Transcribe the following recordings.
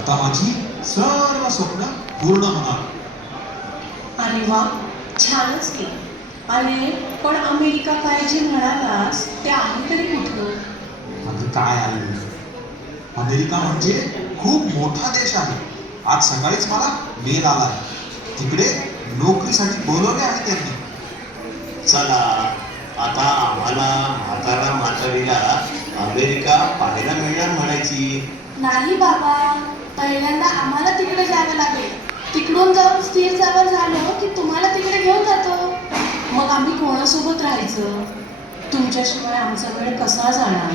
आता माझी सर्व स्वप्न पूर्ण होणार. अरे वा, छानच की. अरे पण अमेरिका काय जे म्हणालास ते आहे तरी कुठं? म्हणजे काय आहे, अमेरिका म्हणजे खूप मोठा देश आहे. आज सकाळीच मला मेल आलाय, तिकडे नोकरीसाठी बोलवले आहे त्यांनी. चला, आता आम्हाला म्हातारा म्हातारीला अमेरिका पाहायला मिळणार म्हणायची. नाही बाबा, पहिल्यांदा आम्हाला तिकडे जावं लागेल. तिकडून जाऊन स्थिर जावं झालं की तुम्हाला तिकडे घेऊन जातो. मग आम्ही कोणासोबत राहायचं? तुमच्याशिवाय आमचा वेळ कसा जाणार?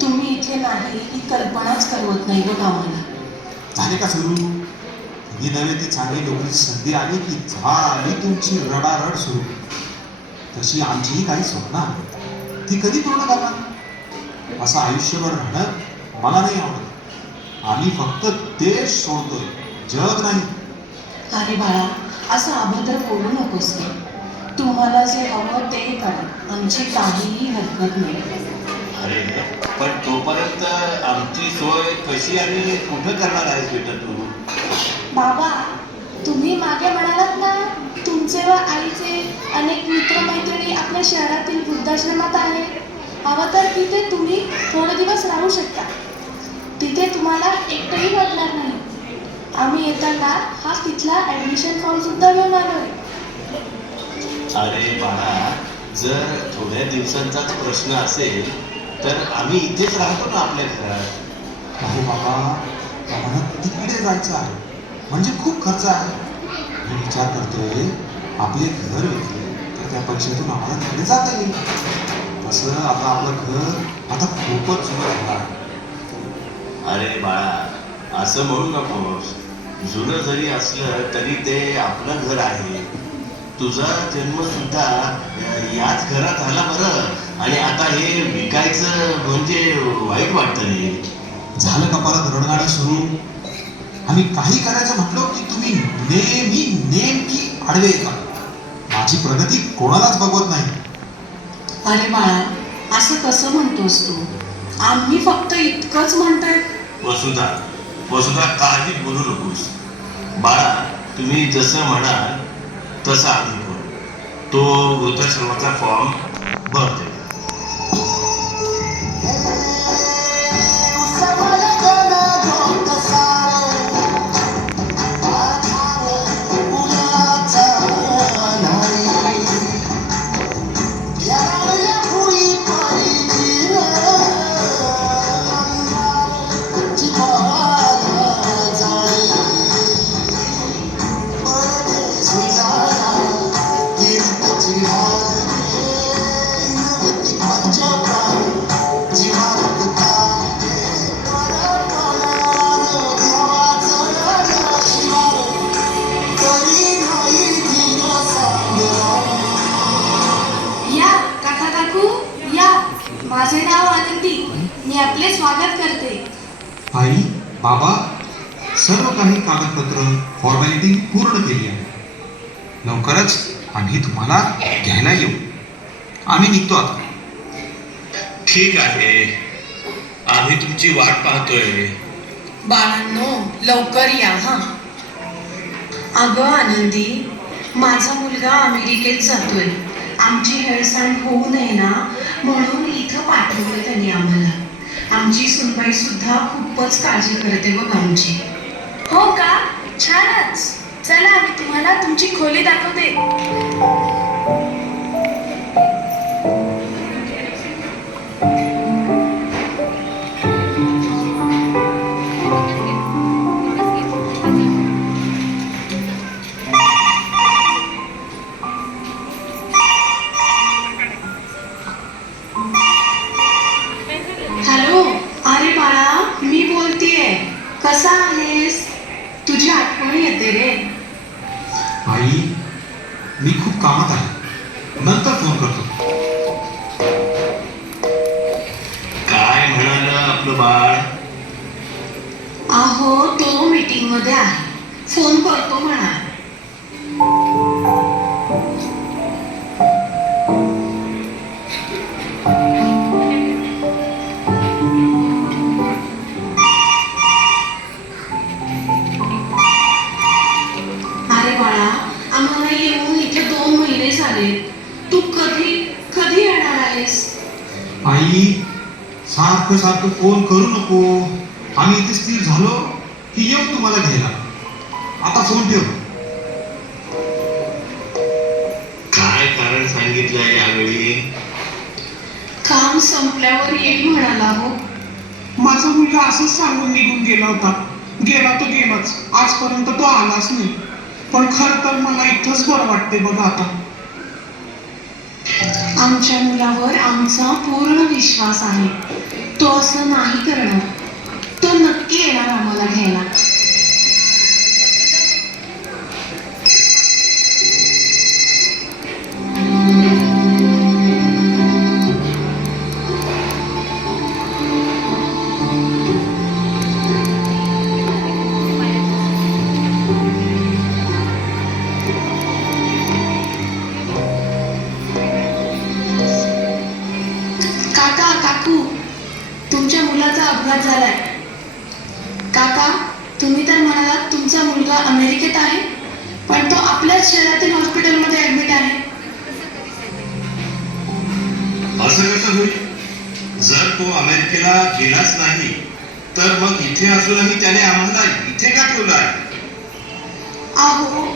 तुम्ही इथे नाही ही कल्पनाच करवत नाही बघ आम्हाला. झाले का सुरू? ही नव्हे ती चांगली नोकरीची संधी आली की झाली तुमची रडारड सुरू. तशी आमचीही काही स्वप्न आहेत, ती कधी पूर्ण करणार? असं आयुष्यभर राहणं मला नाही आवडत. आम्ही फक्त देश सोडतोय, जग नाही. अरे बाळा, असं अभद्र बोलू नकोस रे. तुम्हाला जे हवं ते करा, आमची काहीही हरकत नाही. अरे पण तोपर्यंत आमची सोय कशी आणि कुठं करणार आहेस बेटा तू? बाबा, तुम्ही मागे म्हणालात ना, तुमचे व आईचे अनेक मित्रमैत्रिणी आपल्या शहरातील वृद्धाश्रमात आहेत. हवं तर तिथे तुम्ही थोडे दिवस राहू शकता. तिथे तुम्हाला एकटंही वाटणार नाही. आम्ही येताना हा तिथला ॲडमिशन फॉर्म सुद्धा घेऊन आलोय. अरे बाळा, जर थोड्या दिवसांचाच प्रश्न असेल तर आम्ही इथेच राहतो ना आपल्या घरात. अरे बाबा, आम्हाला तिकडे जायचं आहे, म्हणजे खूप खर्च आहे. मी विचार करतोय, आपले घर विकले तर त्या पैशातून आम्हाला तिकडे जाता येईल. तसं आता आपलं घर आता खूपच जुनं झालं आहे. अरे बाळा, असं म्हणू नकोस. जुनं जरी असलं तरी ते आपलं घर आहे. तुझा जन्म सुद्धा याच घरात झाला बरं, आणि आता हे विकायचं म्हणजे वाईट वाटतं रे. झालं का परत रडगाणं सुरू? आम्ही काही करायचं म्हटलो की तुम्ही नेमकी आडवे येता. माझी प्रगती कोणालाच बघवत नाही. अरे बाळा, असं कसं म्हणतोस तू? आम्ही फक्त इतकंच म्हणतोय. वसुधा काही बोलू नकोस. बाळा, तुम्ही जसं म्हणाल तसं आम्ही करू. तो वृद्धाश्रमाचा फॉर्म भरते. माझे नाव आनंदी. मी आपले स्वागत करते. आई, बाबा, सर्व काही कागदपत्र फॉर्मॅलिटी पूर्ण केली आहे. लवकरच आम्ही तुम्हाला घ्यायला येऊ. आम्ही निघतो आता. ठीक आहे, आम्ही तुमची वाट पाहतोय. बाळांनो, लवकर या हा. अगं आनंदी, माझा मुलगा अमेरिकेत जातोय. आमची हेळसांड होऊ नये ना म्हणून इथं पाठवलं त्यांनी आम्हाला. आमची सुनबाई सुद्धा खूपच काळजी करते बघ आमची. हो का? छानच. चला, मी तुम्हाला तुमची खोली दाखवते. हॅलो, अरे बाळा, मी बोलतेय. कसा आहेस? तुझी आठवण येते रे. आई, मी खूप कामात आहे, नंतर फोन करतो. काय म्हणाल आपलं बाळ? अहो, तो मीटिंग मध्ये आहे, फोन करतो म्हणा. सारखं सारखं फोन करू नको. आम्ही इथे स्थिर झालो की येऊ तुम्हाला घ्यायला. आता फोन ठेव. काय कारण सांगितलंय यावेळी? काम संपल्यावर येईल म्हणाला हो. माझा मुलगा असंच सांगून निघून गेला होता. गेला तो गेलाच, आजपर्यंत तो आलाच नाही. पण खरं तर मला इथंच बरं वाटते बघा आता. आमच्या मुलावर आमचा पूर्ण विश्वास आहे. तो असं नाही करणार. तो नक्की येणार आम्हाला घ्यायला. काका काकू, तुमच्या मुलाचा अपघात झालाय. काका, तुम्ही तर म्हणालात तुमचा मुलगा अमेरिकेत आहे, पण तो आपल्याच शहरातील हॉस्पिटलमध्ये ऍडमिट आहे. असं कसं होईल? जर तो अमेरिकेला गेलाच नाही तर मग इथे असूनही त्याने आम्हाला इथे का ठेवलं आहे? अहो,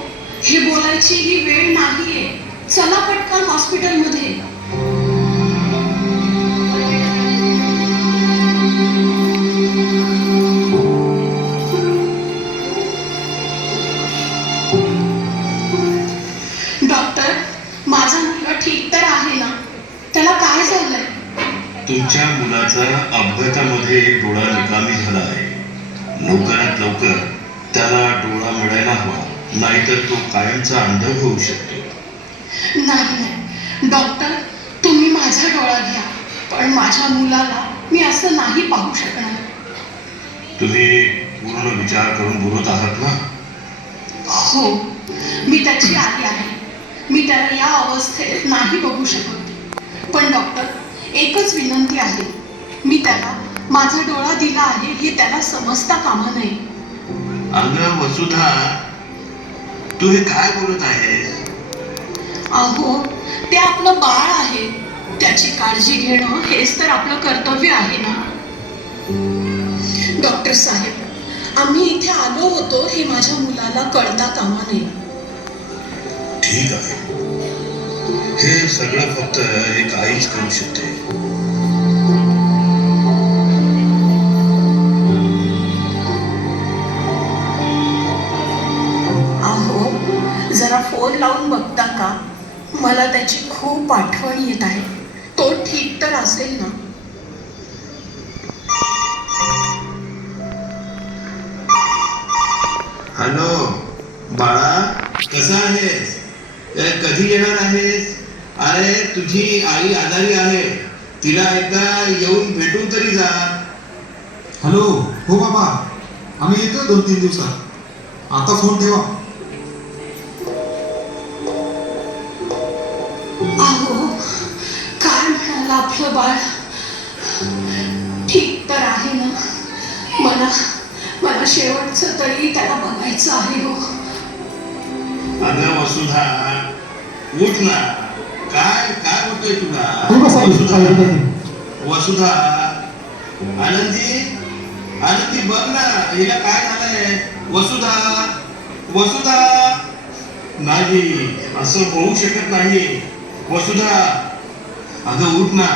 हे बोलायची ही वेळ नाहीये. चला पटकन हॉस्पिटलमध्ये. डॉक्टर, माझा मुलगा ठीक तर आहे ना? त्याला काय झालंय? तुमच्या मुलाचा अपघातामध्ये एक डोळा निकामी झाला आहे. लवकरात लवकर त्याला डोळा मिळायला हवा, नाहीतर तो कायमचा अंध होऊ शकतो. नाही डॉक्टर, तुम्ही माझा डोळा घ्या, पण माझ्या मुलाला मी असं नाही पाहू शकणार. तुम्ही पूर्ण विचार करून बोलत आहात ना? हो, मी त्याची आई आहे. मी त्याला या अवस्थेत नाही बघू शकत. पण डॉक्टर, एकच विनंती आहे. मी त्याला माझा डोळा दिला आहे हे त्याला समजता कामा नये. अगं वसुधा, तू हे काय बोलत आहेस? अहो, ते आपलं बाळ आहे. त्याची काळजी घेणं हेच तर आपलं कर्तव्य आहे ना. डॉक्टर साहेब, आम्ही इथे आलो होतो हे माझ्या मुलाला कळता कामा नये. ठीक आहे, हे सगळं फक्त एक आईच करू शकते. अहो, जरा फोन लावून बघता का? मला त्याची खूप आठवण येत आहे. तो ठीक तर असेल ना? हॅलो बाळा, कसा आहेस? कधी येणार आहेस? अरे तुझी आई आजारी आहे, तिला एकदा येऊन भेटून तरी जा. हॅलो. हो बाबा, आम्ही येतो 2-3 दिवसात. आता फोन ठेवा. अहो, काय म्हणाला आपलं बाळ? ठीक तर आहे ना? मला शेवटचं तरी त्याला बघायचं आहे हो. अगं वसुधा, उठ ना. काय काय होतंय तुला? वसुधा, वसुधा, आनंदी, आनंदी बघ ना, हिला काय झालंय? वसुधा, वसुधा. नाही, असं होऊ शकत नाही. वसुधा, अगं उठ ना.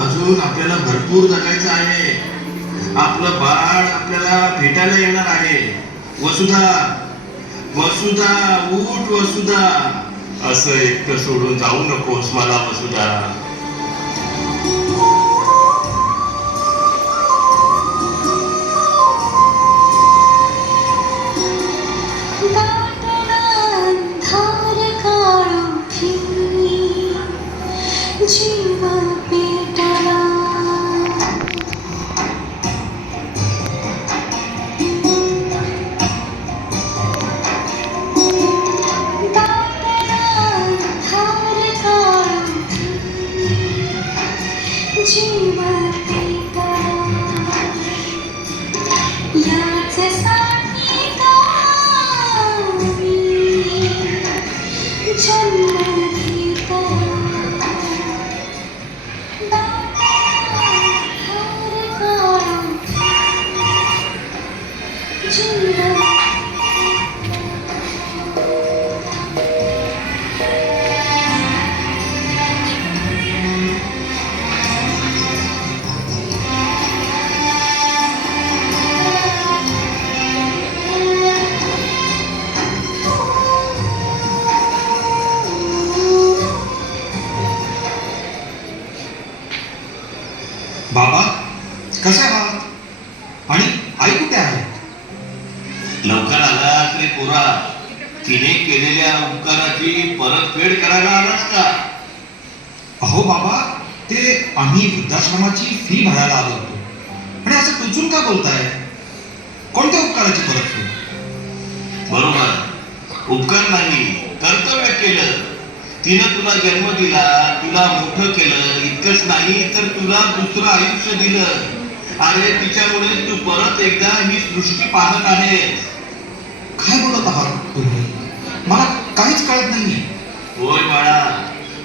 अजून आपल्याला भरपूर जगायचं आहे. आपलं बाळ आपल्याला भेटायला येणार आहे. वसुधा, वसुधा, उठ वसुधा. असं एकटं सोडून जाऊ नकोस मला वसुधा. जीवन बाबा कसे आहात आणि आई कुठे आहे? लवकर आला रे पोरा. तिने केलेल्या उपकाराची परतफेड करायला आलास का? अहो बाबा, ते आम्ही वृद्धाश्रमाची फी भरायला आलो होतो. आणि असं टोचून का बोलताय? कोणत्या उपकाराची परतफेड? बरोबर, उपकार नाही, कर्तव्य केलं. तिनं तुला जन्म दिला, तुला मोठं केलं. इतकंच नाही तर तुला दुसरं आयुष्य दिलं. अरे तिच्यामुळे तू परत एकदा ही सृष्टी पाहत आहेस. काय बोलत आहात तुम्ही? मला काहीच कळत नाहीये. होय बाळा,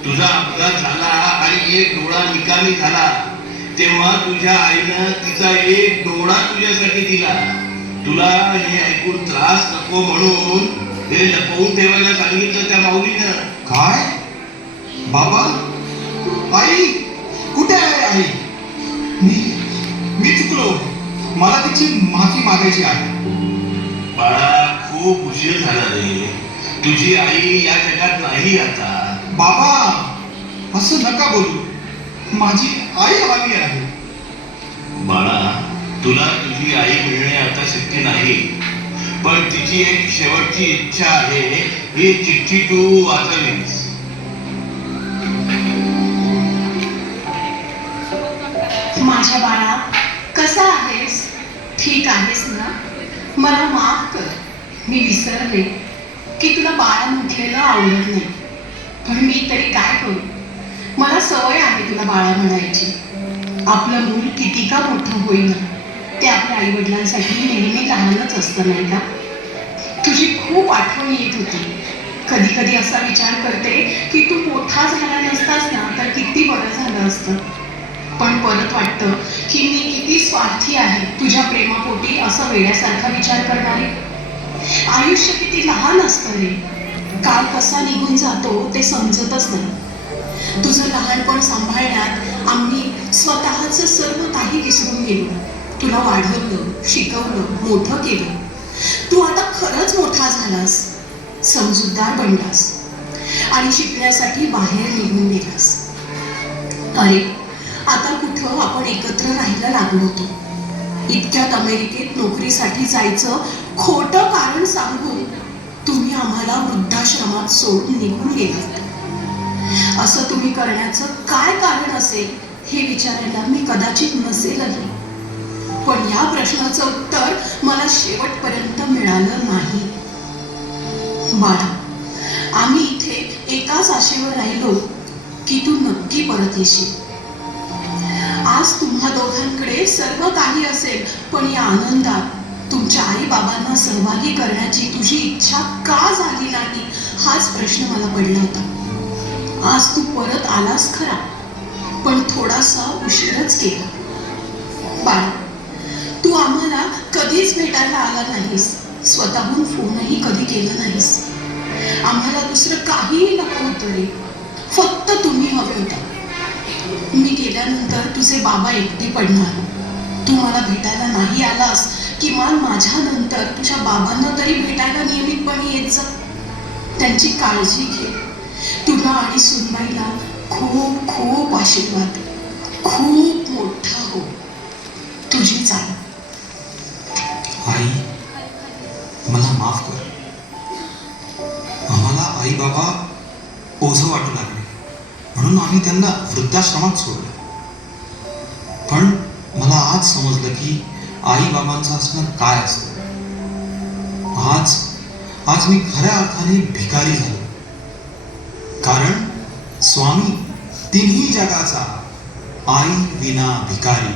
तुझा अपघात झाला आणि एक डोळा निकामी झाला तेव्हा तुझ्या आईनं तिचा एक डोळा तुझ्यासाठी दिला. तुला हे ऐकून त्रास नको म्हणून हे लपवून ठेवायला सांगितलं त्या माऊलीनं. काय? बाबा, आई कुठे आहे? आई, मी चुकलो. मला तिची माफी मागायची आहे. बाळा, खूप उशीर झाला रे. तुझी आई या जगात नाही आता. बाबा, असं नका बोलू. माझी आई हवी आहे. बाळा, तुला तुझी आई मिळणे आता शक्य नाही, पण तिची एक शेवटची इच्छा आहे. ही चिठ्ठी तू वाचावीस. माझ्या बाळा, कसा आहेस? ठीक आहेस ना? मला माफ कर, मी विसरले की तुला बाळा म्हटलेलं आवडत नाही. पण मी तरी काय करू, मला सवय आहे तुला बाळा म्हणायची. आपलं मूल किती का मोठं होईना, ते आपल्या आई वडिलांसाठी नेहमी लहानच असतं, नाही का? तुझी खूप आठवण येत होती. कधी कधी असा विचार करते की तू मोठा झाला नसतास ना तर किती बरं झालं असतं. पण परत वाटतं की मी किती स्वार्थी आहे तुझ्या प्रेमापोटी असं वेड्यासारखा विचार करणारे. आयुष्य किती लहान असतं रे. काळ कसा निघून जातो ते समजतच नाही. तुझं लहानपण सांभाळण्यात आम्ही स्वतःचं सर्व काही विसरून गेलो. तुला वाढवलं, शिकवलं, मोठं केलं. तू आता खरंच मोठा झालास, समजूतदार बनलास आणि शिकण्यासाठी बाहेर निघून गेलास. अरे, आता कुठं आपण एकत्र राहायला लागलो होतो. इतक्यात अमेरिकेत नोकरीसाठी जायचं खोटं कारण सांगून तुम्ही आम्हाला वृद्धाश्रमात सोडून निघून गेलात. असं तुम्ही करण्याचं काय कारण असेल हे विचारायला मी कदाचित नसेलही, पण या प्रश्नाचं उत्तर मला शेवटपर्यंत मिळालं नाही. बाळा, आम्ही इथे एकाच आशेवर राहिलो की तू नक्की परत येशील. आज तुम्हा दोघांकडे सर्व काही असेल, पण या आनंदात तुमच्या आई बाबांना सहभागी करण्याची तुझी इच्छा का झाली नाही हाच प्रश्न मला पडला होता. आज तू परत आलास खरा, पण थोडासा उशीरच केला. बाळा, तू आम्हाला कधीच भेटायला आला नाहीस, स्वतःहून फोनही कधी केला नाहीस. आम्हाला दुसरं काहीही नको होतं रे, फक्त तुम्ही हवे होता. मी गेल्यानंतर तुझे बाबा एकटे पडणार. तू मला भेटायला नाही आलास, किमान माझ्या नंतर तुझ्या बाबांना तरी भेटायला नियमितपणे येत जा. त्यांची काळजी घे. तुला आणि सुनबाईला खूप खूप आशीर्वाद. खूप मोठा हो. तुझी चाल. आई, मला माफ कर. आम्हाला आई बाबा ओझं वाटू लागले म्हणून आम्ही त्यांना वृद्धाश्रमात सोडलं. पण मला आज समजलं की आई बाबांचं असणं काय असतं. आज मी खऱ्या अर्थाने भिकारी झालो. कारण स्वामी तिन्ही जगाचा, आई विना भिकारी.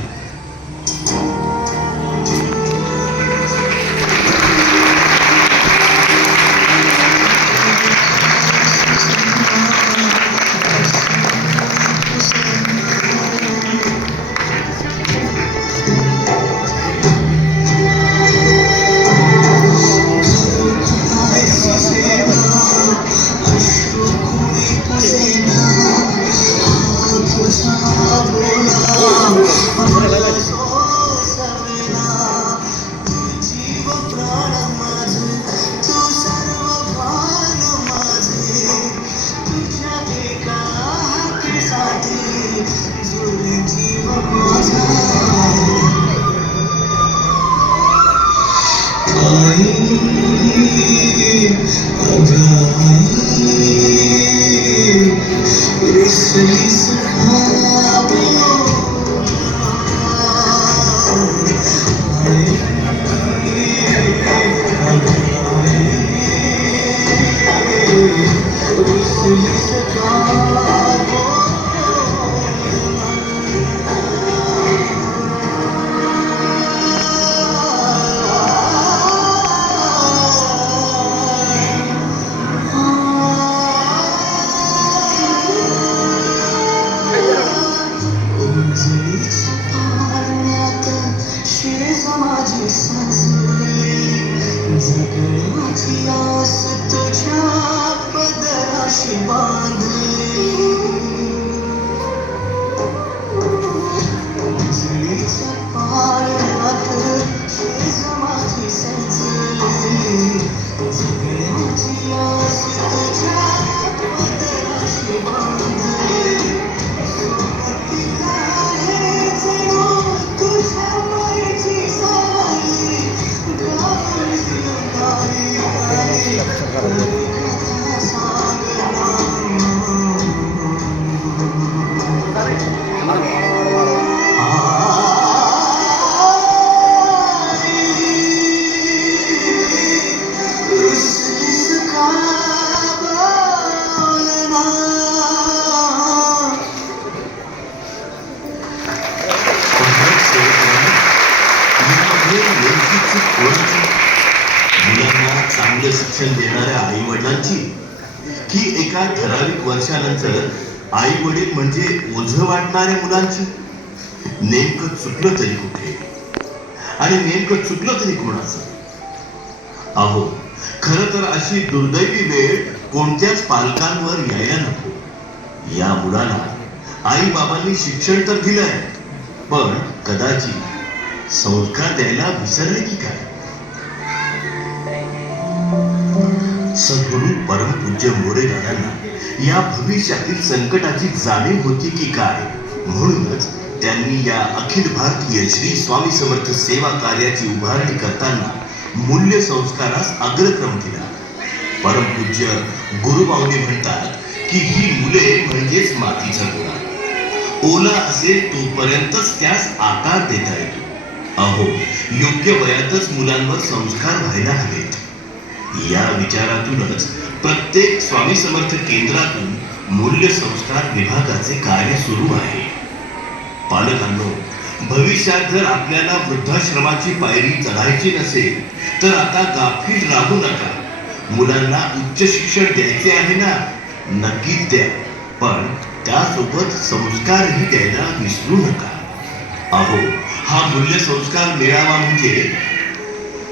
मुलांना चांगलं शिक्षण देणाऱ्या आई वडिलांची की एका ठराविक वर्षानंतर आई वडील म्हणजे ओझं वाटणाऱ्या मुलांची? नेमकं चुकलं तरी कुठे आणि नेमकं चुकलं तरी कोणाचं? अहो, खर तर अशी दुर्दैवी वेळ कोणत्याच पालकांवर यायला नको. या मुलाला आई बाबांनी शिक्षण तर दिलंय, पण कदाचित संस्कार द्यायला विसरले की काय? सद्गुरू परमपूज्य मोरेदादांना या भविष्यातील संकटाची जाणीव होती की काय, म्हणूनच त्यांनी या अखिल भारतीय श्री स्वामी समर्थ सेवा कार्याची उभारणी करताना मूल्य संस्कारास अग्रक्रम दिला. परमपूज्य गुरुमाऊली म्हणतात की ही मुले म्हणजेच मातीचा गोळा. ओला असेल तोपर्यंतच त्यास आकार देता येतो. अहो, योग्य वयातच मुलांवर संस्कार व्हायला हवेत. या विचारातूनच प्रत्येक स्वामी समर्थ केंद्रातून मूल्य संस्कार विभागाचे कार्य सुरू आहे. पालकांनो, भविष्यात जर आपल्याला वृद्धाश्रमाची पायरी चढायची नसेल तर आता गाफील राहू नका. मुलांना उच्च शिक्षण द्यायचे आहे ना, नक्कीच द्या, पण त्यासोबत संस्कारही द्यायला विसरू नका. अहो, हा मूल्य संस्कार मिळावा म्हणजे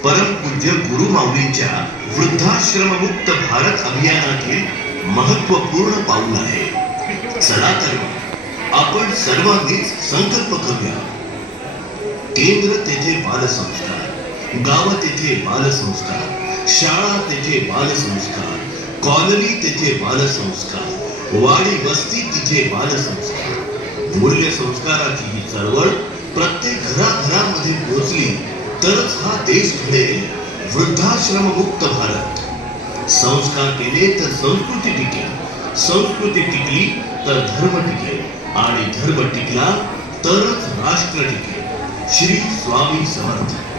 परमपूज्य गुरुमाऊलींच्या वृद्धाश्रममुक्त भारत अभियानातील महत्वपूर्ण पाऊल आहे. चला तर आपण सर्वांनीच संकल्प करूया. केंद्र तेथे बालसंस्कार, गाव तेथे बालसंस्कार, शाळा तेथे बालसंस्कार, कॉलनी तेथे बालसंस्कार, वाडी वस्ती तिथे बालसंस्कार. मूल्य संस्काराची ही चळवळ प्रत्येक घराघरामध्ये पोहोचली तरच हा देश घडेल वृद्धाश्रममुक्त भारत. संस्कार केले तर संस्कृती टिकेल, संस्कृती टिकली तर धर्म टिकेल, आणि धर्म टिकला तरच राष्ट्र टिकेल. श्री स्वामी समर्थ.